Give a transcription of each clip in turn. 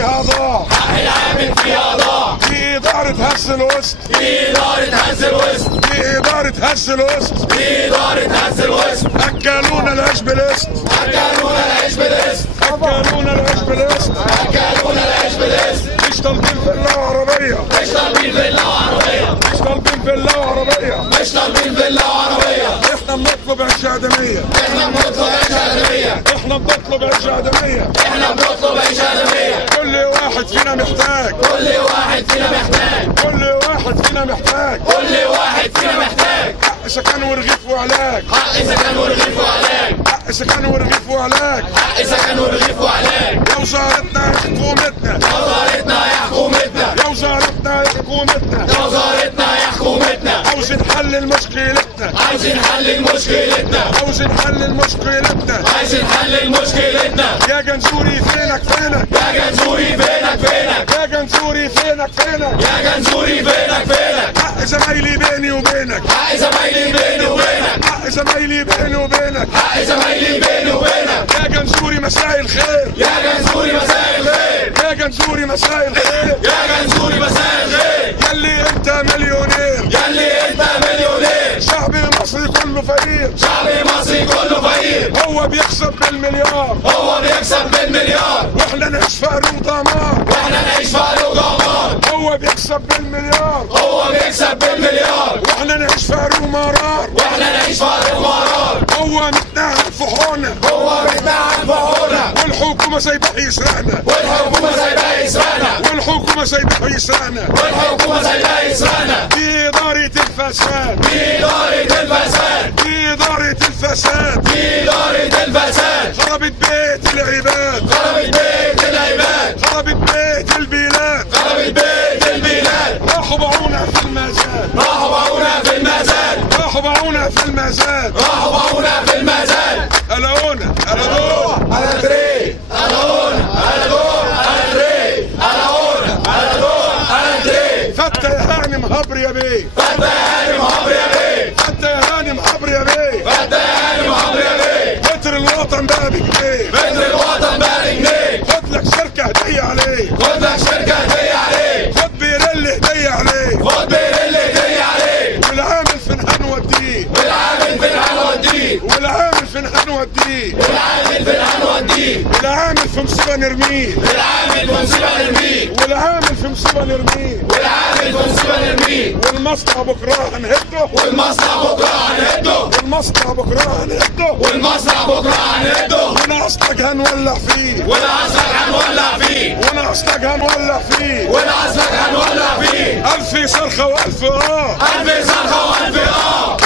فيها ضاع، حق العامل فيها ضاع. في إدارة هز الوسط، في إدارة هز الوسط، في إدارة هز الوسط، في إدارة هز الوسط. أكلونا العيش بالقسط، أكلونا العيش بالقسط، أكلونا العيش بالقسط، أكلونا العيش بالقسط. مش طالبين فيلا وعربية، مش طالبين فيلا وعربية، مش طالبين فيلا وعربية، مش طالبين فيلا وعربية. احنا بنطلب عيش آدمية، احنا بنطلب عيش آدمية، احنا بنطلب عيش آدمية، احنا بنطلب عيش آدمية. كل واحد فينا محتاج، كل واحد فينا محتاج، كل واحد فينا محتاج كل واحد فينا محتاج حق سكن ورغيف وعلاج، حق سكن ورغيف وعلاج، حق سكن ورغيف وعلاج. حق سكن ورغيف وعلاج. يا وزارتنا يا حكومتنا، يا وزارتنا يا حكومتنا، يا وزارتنا يا حكومتنا، يا وزارتنا يا حكومتنا. عاوزين حل مشكلتنا، عايزين حل مشكلتنا، عاوزين حل مشكلتنا. عايزين حل مشكلتنا. يا جنزوري فينك فينك، يا جنزوري فينك فينك، يا جنزوري فينك فينك. يا جنزوري فينك فينك. حق زمايلي بيني وبينك، حق زمايلي بيني وبينك، حق زمايلي بيني وبينك. حق زمايلي بيني وبينك. يا جنزوري مساء الخير، يا جنزوري مساء الخير، يا جنزوري مساء الخير. يا جنزوري مساء الخير. يلي انت مليونير، يلي انت مليونير. شعب مصري كله فقير، شعب مصري كله فقير. هو بيكسب بالمليار، هو بيكسب بالمليار، واحنا نعيش فقر ودمار. واحنا نعيش فقر ودمار. هو بيكسب بالمليار، هو بيكسب بالمليار، واحنا نعيش فقر ومرار. واحنا نعيش فقر ومرار. هو متنهب في حورنا، هو بيتنعم في عورنا، والحكومة سايباه يسرقنا، والحكومة سايباه يسرقنا، والحكومة سايباه يسرقنا. والحكومة سايباه يسرقنا. في إدارة الفساد، في إدارة الفساد، في إدارة الفساد. في إدارة الفساد. خربت بيت العباد، خربت بيت العباد، خربت بيت البلاد. خربت بيت البلاد. راحوا باعونا في المزاد، راحوا باعونا في المزاد، راحوا باعونا في المزاد. راحوا باعونا في المزاد. قلقونا قلقونا على تري، على هون، على دور، على تري، على هون، على دور، على تري. فتة يا هانم هبر يا بيه، فتى يا هانم هبر يا بيه، فتة يا هانم هبر يا بيه. فتى يا هانم هبر يا بيه. متر الوطن بقى بجنيه، متر الوطن بقى جنيه. خد لك شركة هدية عليه، خد لك شركة هدية عليه، خد بيرل هدية عليه. خد بيرل هدية عليه. والعامل فين هنوديه، والعامل فين هنوديه، والعامل فين هنوديه. والعامل فين هنوديه. والعامل في مصيبة نرميه، والعامل في مصيبة نرميه، والعامل في مصيبة نرميه. والعامل في مصيبة نرميه. والمصنع بكرة هنهده، والمصنع بكرة هنهده، والمصنع بكرة هنهده. والمصنع بكرة هنهده. وانا اصلك هنولع فيه، وانا اصلك هنولع فيه، وانا اصلك هنولع فيه. وانا اصلك هنولع فيه. الف صرخة والف ألف صرخة وألف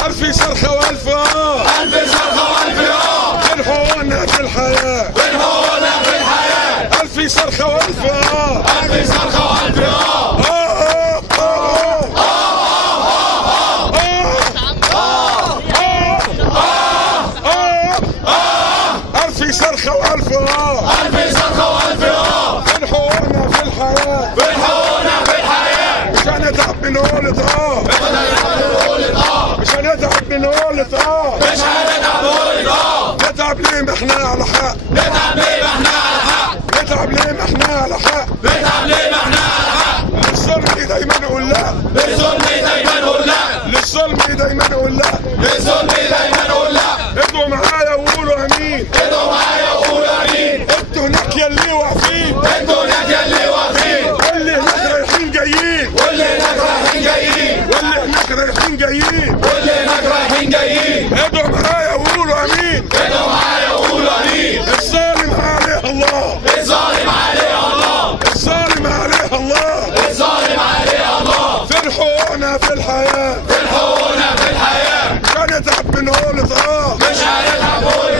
الف صرخة والف ألف صرخة وألف الحقونا في الحياة، بنهونا في الحياة. الف صرخة والف ألف صرخة وألف الف صرخة والف ألف صرخة وألف الحقونا في الحياة، بنهونا في الحياة. مش هنتعب بنقول مش هنتعب بنقول مش هنتعب نقول نتعب ليه ما احنا على حق، نتعب ليه ما احنا على حق، نتعب ليه ما احنا على حق. نتعب ليه ما احنا على حق. للظلم دايما نقول لا، للظلم دايما نقول لا، للظلم دايما نقول لا. للظلم دايما نقول لا. ادوا معايا وقولوا امين، ادعوا معايا وقولوا امين. انتوا هناك يلي واقفين، انتوا هناك يلي واقفين، واللي هناك رايحين جايين، واللي هناك رايحين جايين، واللي هناك رايحين جايين. واللي هناك رايحين جايين. ادوا معايا وقولوا امين، ادعوا معايا وقولوا امين. الظالم عليه الله، الظالم عليه الله، الظالم عليه الله. الظالم عليه الله. فرحونا في الحياة، فرحونا في الحياة. هنتعب بنقول مش هنتعب نقول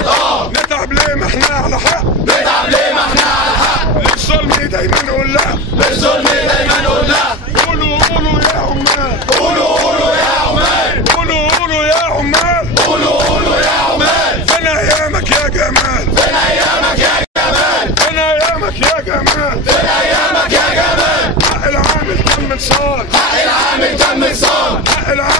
نتعب ليه ما احنا على حق، نتعب ليه ما احنا على حق. للظلم دايما نقول لا، للظلم دايما نقول لا. قولوا قولوا يا عمال، قولوا قولوا يا عمال، قولوا قولوا يا عمال. قولوا قولوا يا عمال. فين ايامك يا جمال، فين ايامك يا جمال، فين ايامك يا جمال. فين ايامك يا جمال. حق العامل كم صار، حق العامل تم صار، حق العامل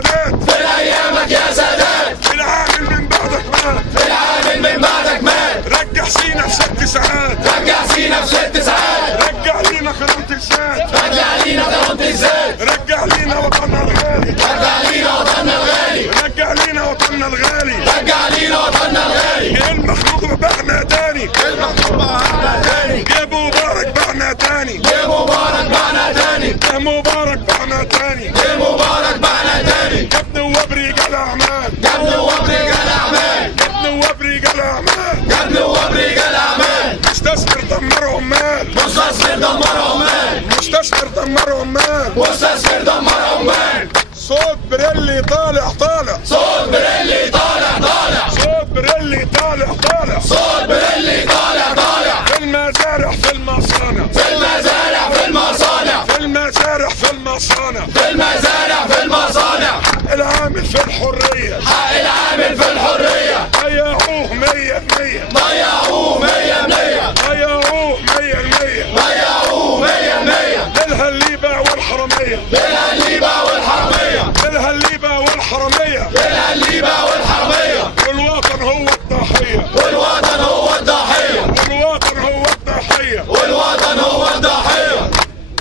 سادات، فين ايامك يا سادات؟ العامل من بعدك مات، العامل من بعدك مات. رجع سينا في 6 ساعات، رجع سينا في 6 ساعات. رجع لينا كرامة الذات، رجع لينا كرامة الذات. رجع لينا وطننا الغالي، رجع لينا وطننا الغالي. رجع لينا وطننا الغالي، رجع لينا وطننا الغالي. جه المخلوق بعنا تاني، المخلوق بعنا تاني. جه مبارك بعنا تاني، جه مبارك بعنا تاني. جه مبارك بعنا تاني، جه مبارك بعنا تاني. جاب نواب رجال اعمال، جاب نواب رجال اعمال. جاب نواب رجال اعمال، جاب نواب رجال اعمال. مستثمر دمر عمال، مستثمر دمر عمال. مستثمر دمر عمال، مستثمر دمر عمال. صوت بريلي طالع طالع، صوت بريلي طالع طالع. صوت بريلي طالع طالع، صوت بريلي طالع طالع. في المزارع في المصانع، في المزارع في المصانع. في المزارع في المصانع، في المزارع في المصانع. العامل في الحرية، حق العامل في الحرية. ضيعوه 100%، ضيعوه 100%. ضيعوه 100%، ضيعوه 100%. للهليبة والحرمية، للهليبة والحرمية. للهليبة والحرمية، للهليبة والحرمية. والوطن هو الضحية، والوطن هو الضحية. والوطن هو الضحية، والوطن هو الضحية.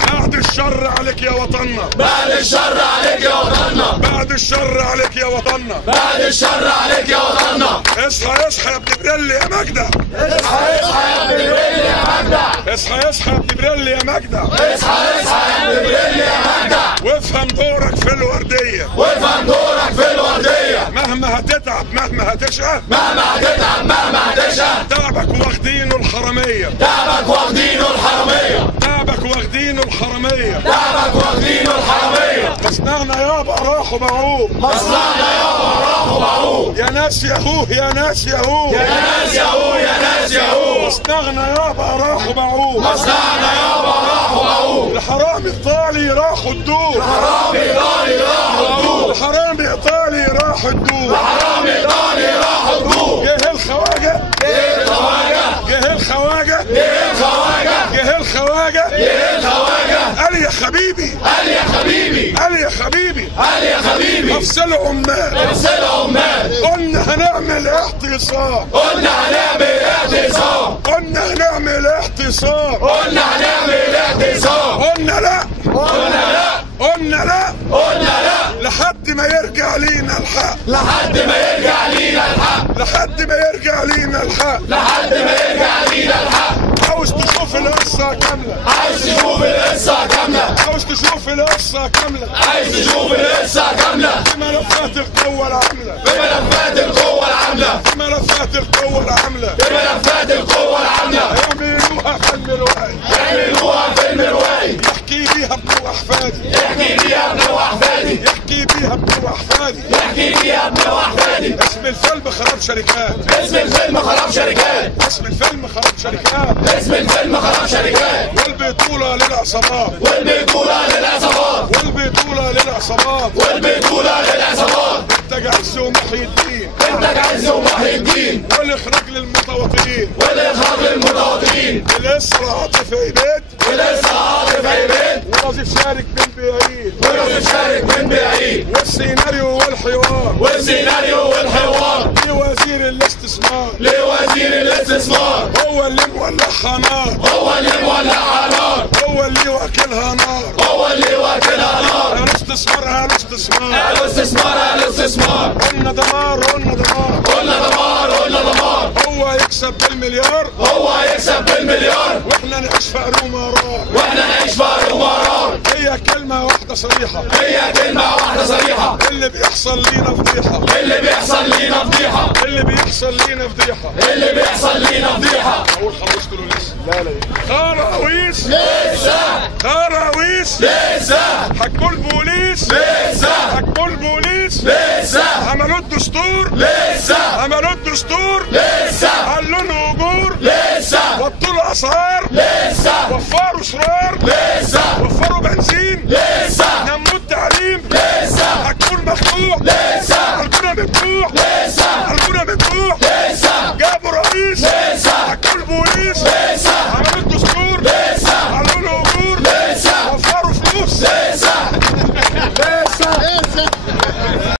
بعد الشر عليك يا وطننا، بعد الشر عليك يا وطننا. بعد الشر عليك يا وطننا، بعد الشر عليك يا وطننا. اصحى اصحى يا ابن بريلي يا مجدة، اصحى اصحى يا ابن بريلي يا مجدع. اصحى اصحى يا ابن بريلي يا مجدة، اصحى اصحى يا ابن بريلي يا مجدع. وافهم دورك في الوردية، وافهم دورك في الوردية. مهما هتتعب مهما هتشقى، مهما هتتعب مهما هتشقى. تعبك واخدينه الحرمية، تعبك واخدينه الحرمية. تعبك واخدينه الحرمية، تعبك واخدينه الحرمية. مصنعنا يابا راحوا باعوه، مصنعنا يابا راحوا باعوه. يا ناس ياهوه يا ناس ياهوه، يا ناس ياهو يا ناس ياهو. مصنعنا يابا راحوا باعوه، مصنعنا يابا راحوا باعوه. الحرامي ايطالي راحوا الدور، حرامي ايطالي راحوا الدور. الحرامي ايطالي راحوا الدور، حرامي ايطالي راحوا الدور. جه الخواجة، جه الخواجة. جه الخواجة، جه الخواجة. جه الخواجة، جه الخواجة. قال يا حبيبي، قال يا حبيبي. قال يا حبيبي، قال يا حبيبي. افصل عمال، افصل عمال. قلنا هنعمل اعتصام، قلنا هنعمل اعتصام. قلنا هنعمل اعتصام، قلنا هنعمل اعتصام. قلنا لا، قلنا لا. قلنا لا، قلنا لا. لحد ما يرجع لينا الحق، لحد ما يرجع لينا الحق. لحد ما يرجع لينا الحق، لحد ما يرجع لينا الحق. عاوز تشوف القصة كاملة، عايز تشوف القصة كاملة. عاوز تشوف القصة كاملة، عايز تشوف القصة كاملة. في ملفات القوة العاملة، في ملفات القوة العاملة. في ملفات القوة العاملة، في ملفات القوة العاملة. يعملوها فيلم روائي، يعملوها فيلم روائي. يحكي بيها ابن واحفادي، يحكي بيها ابن واحفادي. يحكي بيها ابن واحفادي، يحكي بيها ابن واحفادي. اسم الفيلم خراب شركات، اسم الفيلم خراب شركات. اسم الفيلم خراب شركات، اسم الفيلم خراب شركات. والبطولة للعصابات، والبطولة للعصابات. والبطولة للعصابات، والبطولة للعصابات. انتاج عز ومحي الدين، انتاج عز ومحي الدين. والاخراج للمتواطئين، والاخراج للمتواطئين. الاسرى عاطف عبيد، ولسه عاطف عبيد. ورازف شارك من بعيد، ورازف شارك من بعيد. والسيناريو والحوار والسيناريو والحوار. لوزير الاستثمار، لوزير الاستثمار. هو اللي مولعها نار، هو اللي مولعها نار. هو اللي واكلها نار، هو اللي واكلها نار. الاستثمار الاستثمار، الاستثمار الاستثمار. قلنا دمار قلنا دمار، قلنا دمار قلنا دمار. هو يكسب بالمليار، هو يكسب بالمليار. واحنا نعيش في عروم مرار، واحنا نعيش في عروم مرار. هي كلمة واحدة صريحة، هي كلمة واحدة صريحة. اللي بيحصل لينا فضيحة، اللي بيحصل لينا فضيحة. اللي بيحصل لينا فضيحة، اللي بيحصل لينا فضيحة. اقول خلصت له لسه، لا لا خراويس لسه. خراويس لسه. حكموا البوليس، لسه. حكموا البوليس، لسه. عملوا الدستور، لسه. عملوا الدستور، لسه. علوا الاجور، لسه. وطوا الاسعار، لسه. وفروا شرار، لسه. وفروا بنزين، لسه. نموا التعليم، لسه. حكموا المخلوع، لسه. قلبنا مفتوح، لسه. قلبنا مفتوح، لسه. جابوا